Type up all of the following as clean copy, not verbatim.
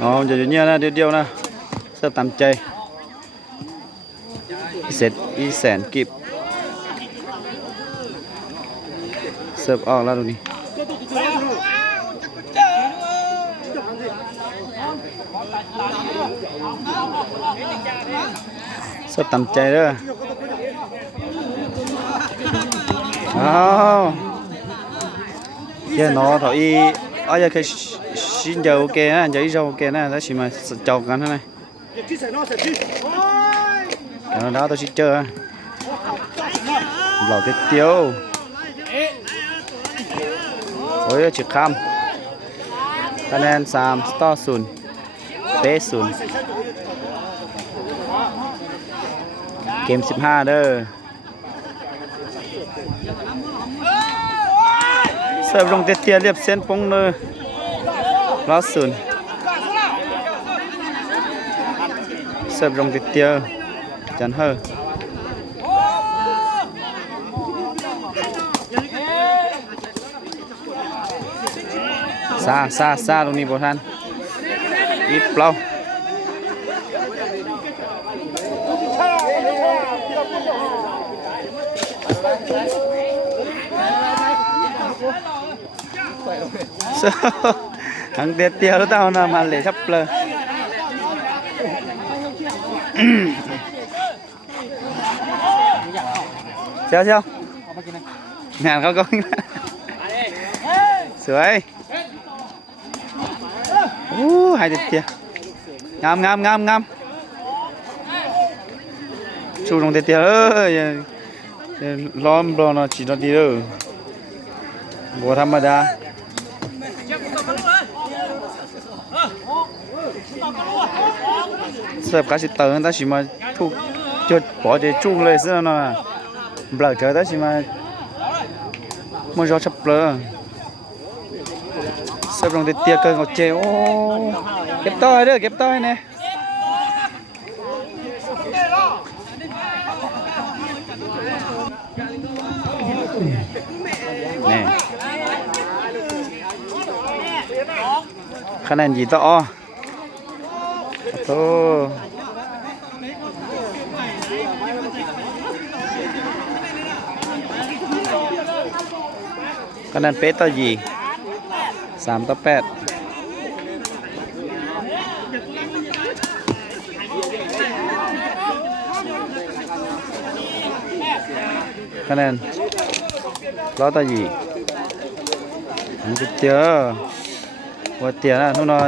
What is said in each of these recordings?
giờ như là điều na sắp tạm chơiเสร็จอีแสนกิบเสิร์ฟออกแล้วดูนี่เสิร์ฟตามใจเด้ออ้าวเยอะเนาะถอยอ้อยเคยxin giờ ok á giờ giờ ok nè đó chỉ mà chọc cái này cái đó tôi chỉ chơi lẩu tiết tiêu ôi chữ khamคะแนน3-0เป๊ะ0เกม15เด้อเสิร์ฟลงเตี้ยเรียบเส้นปงเลยล้อ0เสิร์ฟลงเตี้ยจันเฮอซาตรงนี้บ่ทันอีกเปล่าหังเตี้ยแล้วเต้าน่ะมาเลยชับเลยเชียวงานเขาก็สวยโอ้หายเตี้ยงามชูลงเตี้ยล้อมบอลน่ะจีนดีเลยบัวธรรมดาเสิร์ฟกาสิเตอร์แต่สิมาทุกจุดปอจะจุ่มเลยสินะเบลอเจอแต่สิมาไม่รอชับเลยเสิร์ฟลงเตี้ยเกินกว่าเจ้าเก็บต่อยเด้อเก็บต่อยเนี่ยนี่คะแนนยี่ต่อโธ่คะแนนเป๊ะต่อยี่3-8คะแนนล้อต่อยี่มันจะเจอว่าเตี้ยนะทุกนอ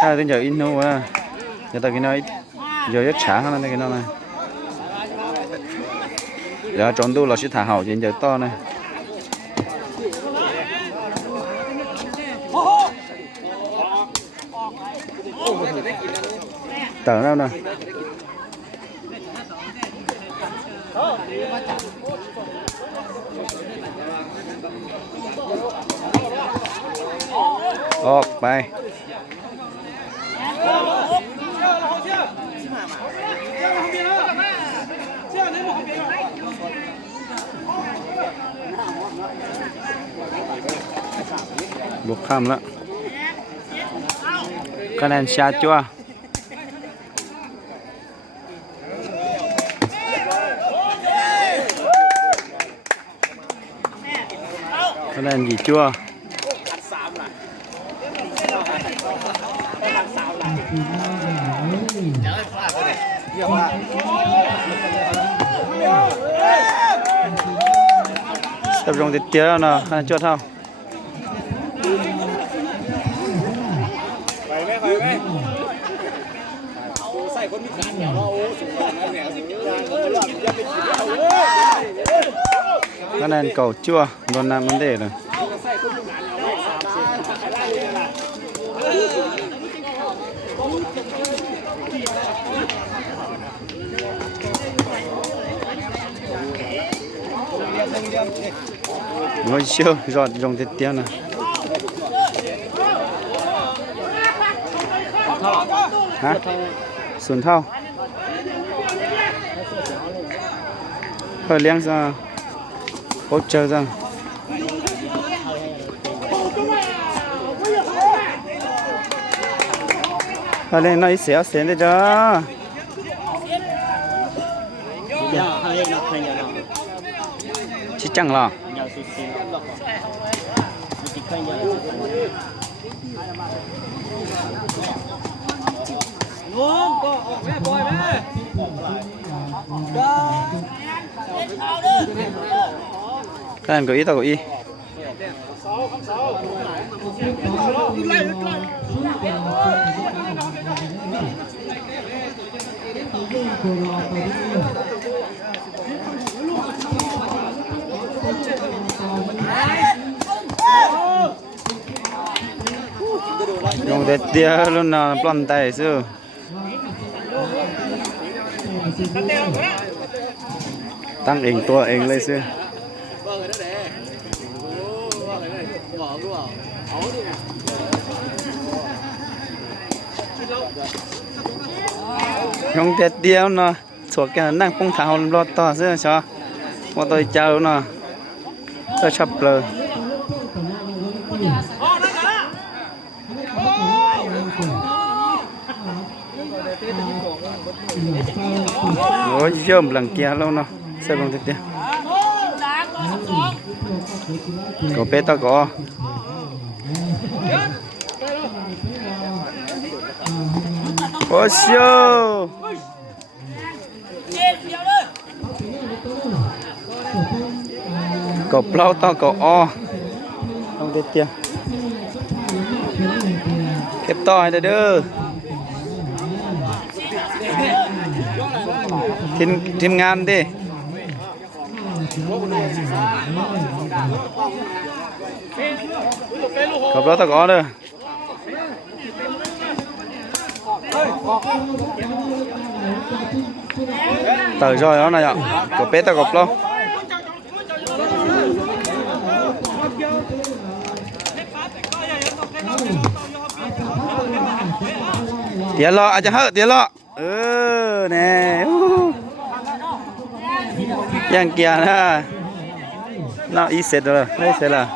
ถ้าถึงจะอินโน่ะจะตะกี้น้อยเดี๋ยวยัดฉางนั่นตะกี้น้อยนะเดี๋ยวจนดูเราชิถ่าเห่าจนเดี๋ยวต่อนะเต่าแล้วนะออกไปบุกข้ามแล้วคะแนนชาจัวคะแนนกี่จัวเสิร์ฟลงติดเตี้ยแล้วนะคะแนนจัวเท่าคะแนนเก่าจั่วโดนน้ำมันเด้เลยโอ้ยเชี่ยวรอดลงเตี้ยนะฮะ0 เท่าเพื่อเลี้ยงซะโคเจอจัง Ở đây nói xéo xén đấy đó. Chỉ chẳng là. Các anh có ý tao có ý. Dùng để tia luôn là plon tay chứ. Tăng hình tua hình lên chứ. Dùng để tia nó thuộc cái năng phong thảo lo to chứ cho. Mà tôi chờ nó. Tôi chập rồi. Ôi dơm lần kia luôn nó sao bằng thực tế có bé tao có ôi siêu có plau tao có o không biết chưa kẹp to hay đỡ team ngàn đi cặp đó tao có rồi tờ rồi đó này ạ có bé tao cặp lo tiền lo à chứ hở tiền lo nè yang kia nè nó ít sệt rồi đấy sẽ là